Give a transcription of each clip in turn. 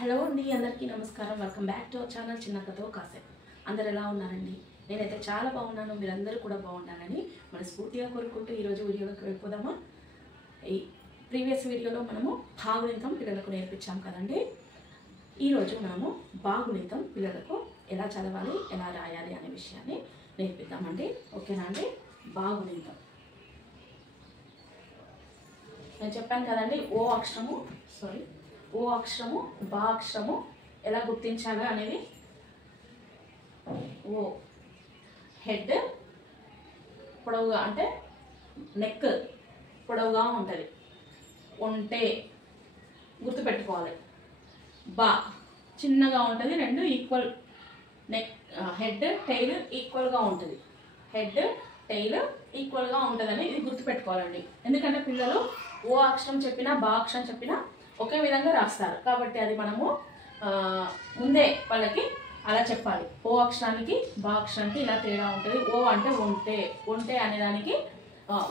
Hello అండి, అందరికీ నమస్కారం. Welcome back to our channel చిన్న కథ కాసేపు. అందరు ఎలా ఉన్నారండి? నేనైతే చాలా బాగున్నాను. మీరందరూ కూడా బాగుండాలని మనస్ఫూర్తిగా కోరుకుంటూ ఈరోజు వీడియోలోకి వెళ్ళిపోదామా. ఈ ప్రీవియస్ వీడియోలో మనము భాగుణితం పిల్లలకు నేర్పించాం కదండి. ఈరోజు మనము భాగుణితం పిల్లలకు ఎలా చదవాలి, ఎలా రాయాలి అనే విషయాన్ని నేర్పిద్దామండి. ఓకేనా అండి? భాగుణితం నేను చెప్పాను కదండి, ఓ అక్షరము బా అక్షరము ఎలా గుర్తించాలి అనేది. ఓ హెడ్ పొడవుగా అంటే నెక్ పొడవుగా ఉంటుంది, ఉంటే గుర్తుపెట్టుకోవాలి. బా చిన్నగా ఉంటుంది, రెండు ఈక్వల్. నెక్ హెడ్ టైల్ ఈక్వల్గా ఉంటుంది, హెడ్ టైల్ ఈక్వల్గా ఉంటుందని ఇది గుర్తుపెట్టుకోవాలండి. ఎందుకంటే పిల్లలు ఓ అక్షరం చెప్పినా బా అక్షరం చెప్పినా ఒకే విధంగా రాస్తారు. కాబట్టి అది మనము ముందే వాళ్ళకి అలా చెప్పాలి. ఓ అక్షరానికి బా అక్షరానికి ఇలా తేడా ఉంటుంది. ఓ అంటే ఒంటే అనేదానికి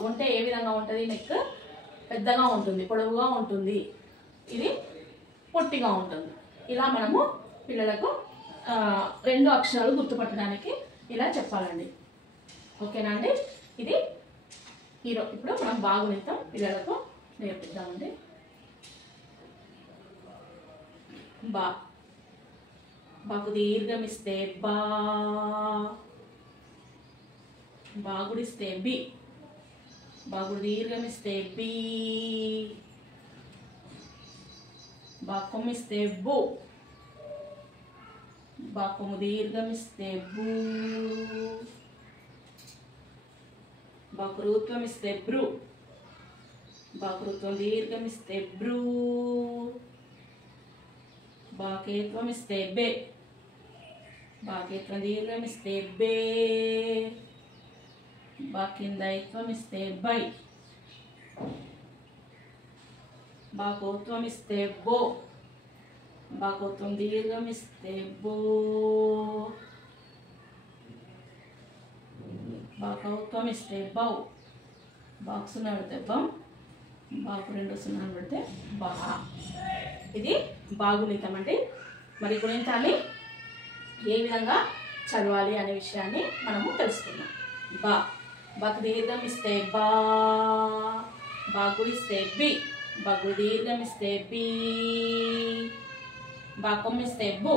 ఒంటే ఏ విధంగా ఉంటుంది? నెక్ పెద్దగా ఉంటుంది, పొడవుగా ఉంటుంది, ఇది పొట్టిగా ఉంటుంది. ఇలా మనము పిల్లలకు రెండు అక్షరాలు గుర్తుపట్టడానికి ఇలా చెప్పాలండి. ఓకేనా అండి? ఇది ఇప్పుడు మనం భాగుణితం పిల్లలకు నేర్పిద్దామండి. బా, బాకు దీర్ఘం ఇస్తే బా, బాగుడిస్తే బి, బాగుడు దీర్ఘం ఇస్తే బి, బాకొమ్ ఇస్తే బు, బాకొము దీర్ఘం ఇస్తే బూ, బాకృత్వం ఇస్తే బ్రు, బాకృత్వం దీర్ఘం ఇస్తే బ్రూ, బాకేత్వం ఇస్తే బే, బాకేత్వం దీర్ఘం ఇస్తే బే, బాకిందైత్వం ఇస్తే బై, బాకోత్వం ఇస్తే బో, బాకోత్వం దీర్ఘం ఇస్తే బో, బాకౌత్వం ఇస్తే బౌ, బాకు సున్నా పెడితే బం, బాకు రెండు సున్నాలు పెడితే బా. ఇది భాగుణితం అంటే. మరి గుణితాన్ని ఏ విధంగా చదవాలి అనే విషయాన్ని మనము తెలుసుకుందాం. బా, బాకు దీర్ఘం ఇస్తే బా, బాగుడిస్తే బి, బాగు దీర్ఘం ఇస్తే బి, బాకొమ్ ఇస్తే బు,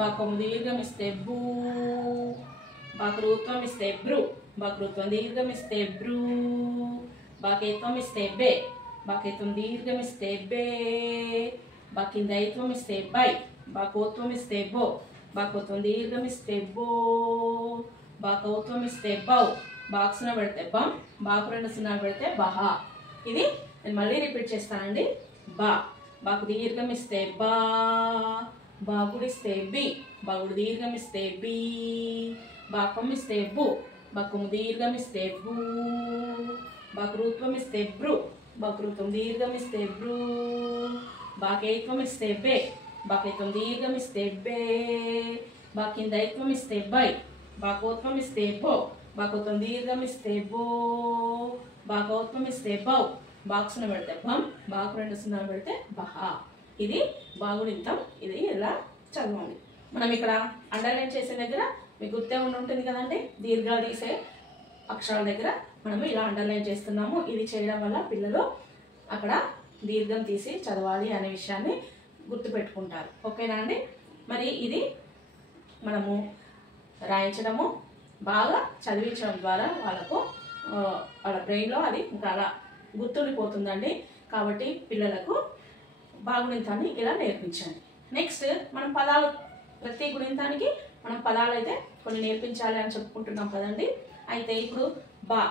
బాకొమ్ము దీర్ఘం ఇస్తే బూ, బాకృత్వం ఇస్తే బ్రు, బాకృత్వం దీర్ఘం ఇస్తే బ్రూ, బాకేత్వం ఇస్తే బే, బాకేత్వం దీర్ఘం ఇస్తే బే, బాకిందైత్వం ఇస్తే బై, బాకోత్వం ఇస్తే బో, బాకోత్వం దీర్ఘం ఇస్తే బో, బాకౌత్వం ఇస్తే బౌ, బాకు సున్నా పెడితే బం, బాకు రెండు సున్నాలు పెడితే బహా. ఇది నేను మళ్ళీ రిపీట్ చేస్తానండి. బా, బాకు దీర్ఘం ఇస్తే బా, బాగుడిస్తే బి, బాగుడు దీర్ఘం ఇస్తే బి, బాకమ్ ఇస్తే బు, బాకము దీర్ఘం ఇస్తే బూ, బాకృత్వం ఇస్తే బ్రు, బాకృత్వం దీర్ఘం ఇస్తే బ్రూ, బాకేత్వం ఇస్తే బే, బాకేత్వం దీర్ఘం ఇస్తే బే, బాకిందైత్వం ఇస్తే బై, బాకోత్వం ఇస్తే బో, బాకోత్వం దీర్ఘం ఇస్తే బో, బాకౌత్వం ఇస్తే బౌ, బాకు సున్నా పెడితే బం, బాకు రెండు సున్నాలు పెడితే బహా. ఇది భాగుణితం. ఇది ఎలా చదవాలి? మనం ఇక్కడ అండర్లైన్ చేసే దగ్గర మీకు గుర్తే ఉంటుంది కదండి, దీర్ఘాలు తీసే అక్షరాల దగ్గర మనము ఇలా అండర్లైన్ చేస్తున్నాము. ఇది చేయడం వల్ల పిల్లలు అక్కడ దీర్ఘం తీసి చదవాలి అనే విషయాన్ని గుర్తుపెట్టుకుంటారు. ఓకేనా అండి? మరి ఇది మనము రాయించడము, బాగా చదివించడం ద్వారా వాళ్ళ బ్రెయిన్లో అది ఇంకా అలా గుర్తుండిపోతుందండి. కాబట్టి పిల్లలకు భాగుణితాన్ని ఇలా నేర్పించండి. నెక్స్ట్ మనం పదాలు, ప్రతి గుణితానికి మనం పదాలు అయితే కొన్ని నేర్పించాలి అని చెప్పుకుంటున్నాం కదండి. అయితే ఇప్పుడు బా,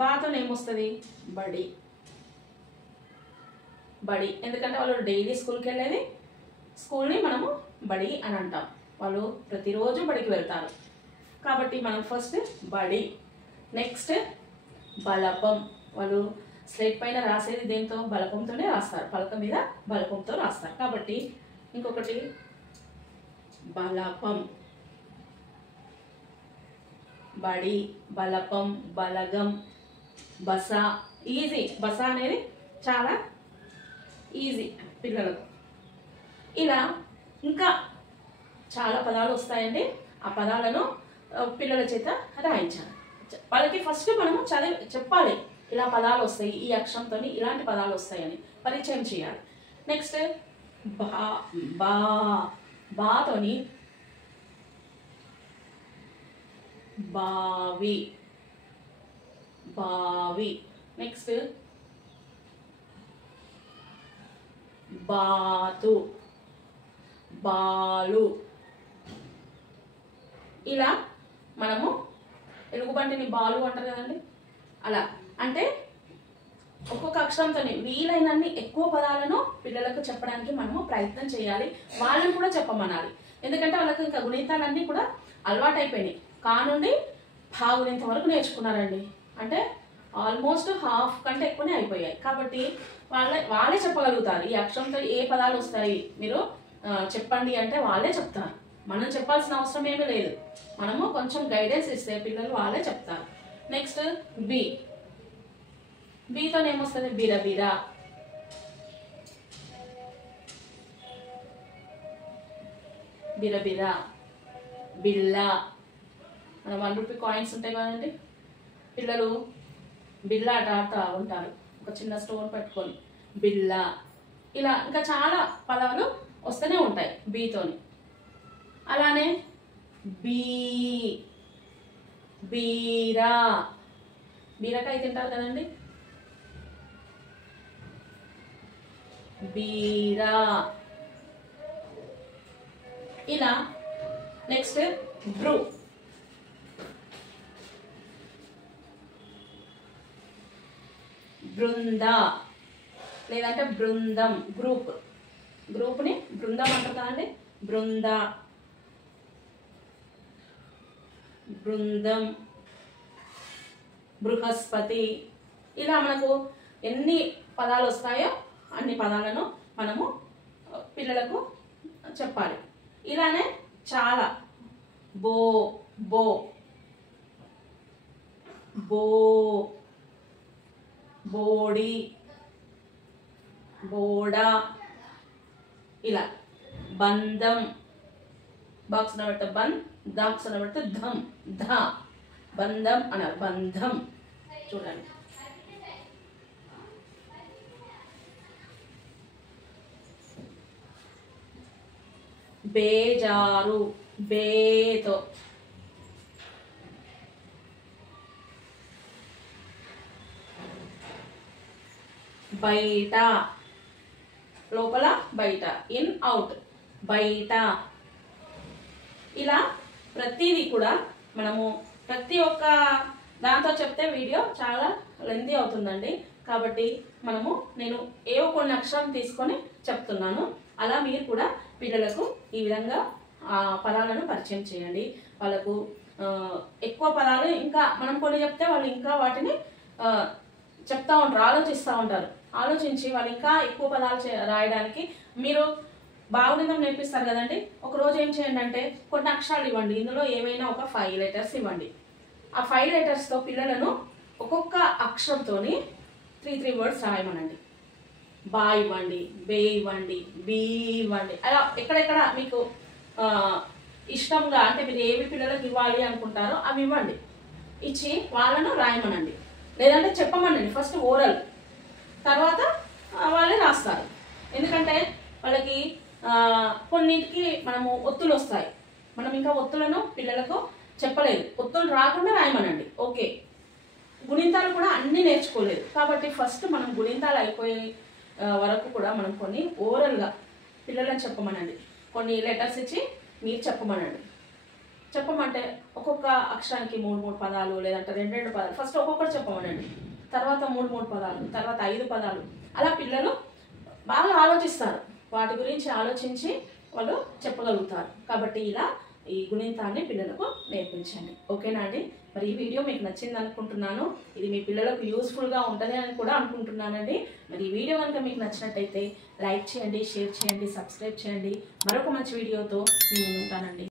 బాతో ఏమొస్తుంది? బడి. బడి ఎందుకంటే వాళ్ళు డైలీ స్కూల్కి వెళ్ళేది, స్కూల్ని మనము బడి అని అంటాం. వాళ్ళు ప్రతిరోజు బడికి వెళ్తారు కాబట్టి మనం ఫస్ట్ బడి. నెక్స్ట్ బలపం, వాళ్ళు స్లేట్ పైన రాసేది దేంతో? బలపంతోనే రాస్తారు, పలక మీద బలపంతో రాస్తారు. కాబట్టి ఇంకొకటి బలపం, బడి, బలపం, బలగం, బస. ఈజీ. బస అనేది చాలా ఈజీ పిల్లలకు. ఇలా ఇంకా చాలా పదాలు వస్తాయండి. ఆ పదాలను పిల్లల చేత రాయించాలి. వాళ్ళకి ఫస్ట్ మనము చెప్పాలి, ఇలా పదాలు వస్తాయి, ఈ అక్షరంతో ఇలాంటి పదాలు వస్తాయని పరిచయం చేయాలి. నెక్స్ట్ బా బా బాతోని బావి బావి. నెక్స్ట్ బాతు బాలు. ఇలా మనము ఎలుగుబంటిని బాలు అంటారు కదండి, అలా అంటే ఒక్కొక్క అక్షరంతో వీలైనన్ని ఎక్కువ పదాలను పిల్లలకు చెప్పడానికి మనము ప్రయత్నం చేయాలి. వాళ్ళని కూడా చెప్పమనాలి. ఎందుకంటే వాళ్ళకి ఇంకా గుణితాలన్నీ కూడా అలవాటైపోయినాయి. కానుండి భాగునింత వరకు నేర్చుకున్నారండి. అంటే ఆల్మోస్ట్ హాఫ్ కంటే ఎక్కువనే అయిపోయాయి. కాబట్టి వాళ్ళే చెప్పగలుగుతారు ఈ అక్షరంతో ఏ పదాలు వస్తాయి మీరు చెప్పండి అంటే వాళ్ళే చెప్తారు. మనం చెప్పాల్సిన అవసరం ఏమీ లేదు. మనము కొంచెం గైడెన్స్ ఇస్తే పిల్లలు వాళ్ళే చెప్తారు. Next B. బితో ఏమొస్తుంది? బిరబిర బిరబిర. బిళ్ళ. మన 1 రూపీ కాయిన్స్ ఉంటాయి కదండి, పిల్లలు బిళ్ళ ఆట ఆడుతూ ఉంటారు ఒక చిన్న స్టోన్ పెట్టుకొని. బిళ్ళ. ఇలా ఇంకా చాలా పదాలు వస్తూనే ఉంటాయి బీతోని. అలానే బీ బీరా. బీరకాయ తింటారు కదండి, బీరా. ఇలా నెక్స్ట్ బ్రూ. బృంద లేదంటే బృందం. గ్రూప్ని బృందం అంటారు కదండి, బృంద బృందం. బృహస్పతి. ఇలా మనకు ఎన్ని పదాలు వస్తాయో అన్ని పదాలను మనము పిల్లలకు చెప్పాలి. ఇలానే చాలా బో బో బో బోడి బోడా. ఇలా బంధం. బాక్స్ పెడితే బన్, దాక్స్ పెడితే ధం ధ. బంధం అన్నారు, బంధం. చూడండి. బేజారు. బేతో. బయట. లోపల బయట. In out. బయట. ఇలా ప్రతిదీ కూడా మనము ప్రతి ఒక్క దాంతో చెప్తే వీడియో చాలా లెంతీ అవుతుందండి. కాబట్టి నేను ఏవో కొన్ని అక్షరాలు తీసుకొని చెప్తున్నాను. అలా మీరు కూడా పిల్లలకు ఈ విధంగా పదాలను పరిచయం చేయండి. వాళ్ళకు ఎక్కువ పదాలు ఇంకా మనం కొన్ని చెప్తే వాళ్ళు ఇంకా వాటిని చెప్తా ఉంటారు, ఆలోచిస్తూ ఉంటారు. ఆలోచించి వాళ్ళు ఇంకా ఎక్కువ పదాలు రాయడానికి మీరు బాగునిందం నేర్పిస్తారు కదండి. ఒక రోజు ఏం చేయండి అంటే కొన్ని అక్షరాలు ఇవ్వండి. ఇందులో ఏవైనా ఒక 5 లెటర్స్ ఇవ్వండి. ఆ 5 లెటర్స్తో పిల్లలను ఒక్కొక్క అక్షరంతో 3 వర్డ్స్ రాయమనండి. బా ఇవ్వండి, బే ఇవ్వండి, బీ ఇవ్వండి. అలా ఎక్కడెక్కడ మీకు ఇష్టంగా అంటే మీరు ఏవి పిల్లలకు ఇవ్వాలి అనుకుంటారో అవి ఇవ్వండి. ఇచ్చి వాళ్ళను రాయమనండి. లేదంటే చెప్పమనండి. ఫస్ట్ ఓరల్, తర్వాత వాళ్ళే రాస్తారు. ఎందుకంటే వాళ్ళకి కొన్నింటికి మనము ఒత్తులు వస్తాయి. మనం ఇంకా ఒత్తులను పిల్లలకు చెప్పలేదు. ఒత్తులు రాకుండా రాయమనండి. ఓకే. గుణింతాలు కూడా అన్నీ నేర్చుకోలేదు. కాబట్టి ఫస్ట్ మనం గుణింతాలు అయిపోయే వరకు కూడా మనం కొన్ని ఓరల్గా పిల్లలను చెప్పమనండి. కొన్ని లెటర్స్ ఇచ్చి మీరు చెప్పమనండి. చెప్పమంటే ఒక్కొక్క అక్షరానికి 3 పదాలు లేదంటే 2 పదాలు ఫస్ట్ ఒక్కొక్కటి చెప్పమనండి. తర్వాత 3 పదాలు, తర్వాత 5 పదాలు. అలా పిల్లలు బాగా ఆలోచిస్తారు. వాటి గురించి ఆలోచించి వాళ్ళు చెప్పగలుగుతారు. కాబట్టి ఇలా ఈ గుణింతాన్ని పిల్లలకు నేర్పించండి. ఓకేనా అండి? మరి ఈ వీడియో మీకు నచ్చింది అనుకుంటున్నాను. ఇది మీ పిల్లలకు యూస్ఫుల్గా ఉంటుంది అని కూడా అనుకుంటున్నానండి. మరి ఈ వీడియో కనుక మీకు నచ్చినట్టయితే లైక్ చేయండి, షేర్ చేయండి, సబ్స్క్రైబ్ చేయండి. మరొక మంచి వీడియోతో నేను ఉంటానండి.